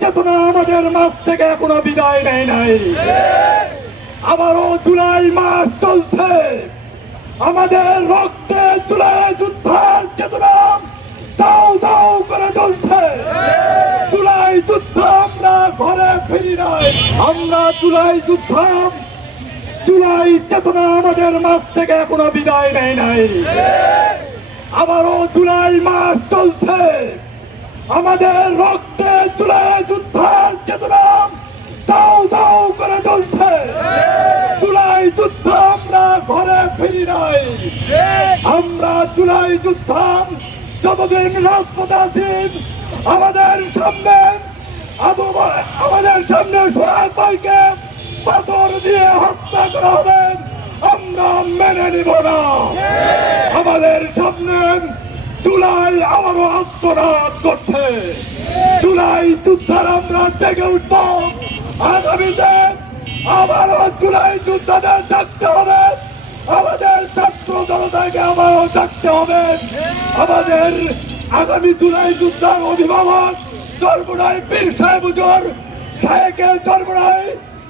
চেতনা আমাদের মাছ থেকে এখনও বিদায় নেয় নাই। আবারও জুলাই মাস চলছে। আমাদের রক্তে জুলাই যুদ্ধের চেতনা দাও দাও করে চলছে। জুলাই যুদ্ধ আমরা ঘরে ফিরি নাই। আমরা জুলাই যুদ্ধ, জুলাই চেতনা আমাদের মাছ থেকে এখনও বিদায় নেয় নাই। আবারও জুলাই মাস চলছে। আমাদের রক্তে জুলাই যুদ্ধের চেতনা দাও দাও করে চলছে জুলাই যুদ্ধ আমরা ঘরে ফিরি নাই। আমরা জুলাই যুদ্ধ যতদিন রাজপথে আছি, আমাদের সামনে আমাদের সামনে সোহাগ ভাইকে পাথর দিয়ে হত্যা করা হবে, আমরা মেনে নিব না। আমাদের সামনে জুলাই আবারও আত্মরাত করছে। জুলাই যুদ্ধার আমরা জেগে উঠব। আগামীতে আবারও জুলাই যুদ্ধাদের ডাকতে হবে। আমাদের ছাত্র জনতাকে আবারও ডাকতে হবে। আমাদের আগামী জুলাই যুদ্ধার অভিভাবক চর্মনাই বীর সাহেব উজোর সাহেকের চর্মনাই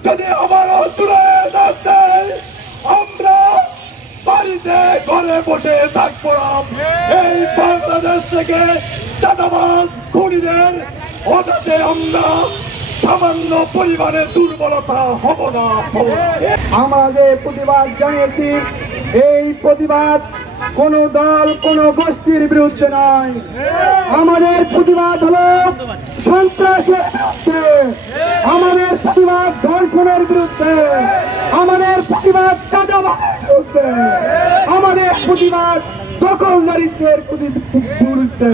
যদি আবারও ডাক দেয়, আমরা বাড়িতে ঘরে বসে থাকব। এই বাংলাদেশ থেকে চাঁদাবাজ খুনিদের হঠাৎ আমরা সামান্য পরিবারের দুর্বলতা হব না। আমরা যে প্রতিবাদ জানিয়েছি, এই প্রতিবাদ কোন দল, কোন গোষ্ঠীর বিরুদ্ধে নয়। আমাদের প্রতিবাদ হলো সন্ত্রাসের বিরুদ্ধে। আমাদের প্রতিবাদ ধর্ষণের বিরুদ্ধে। আমাদের প্রতিবাদ চাঁদাবাদের বিরুদ্ধে। আমাদের প্রতিবাদ দখলদারিত্বের বিরুদ্ধে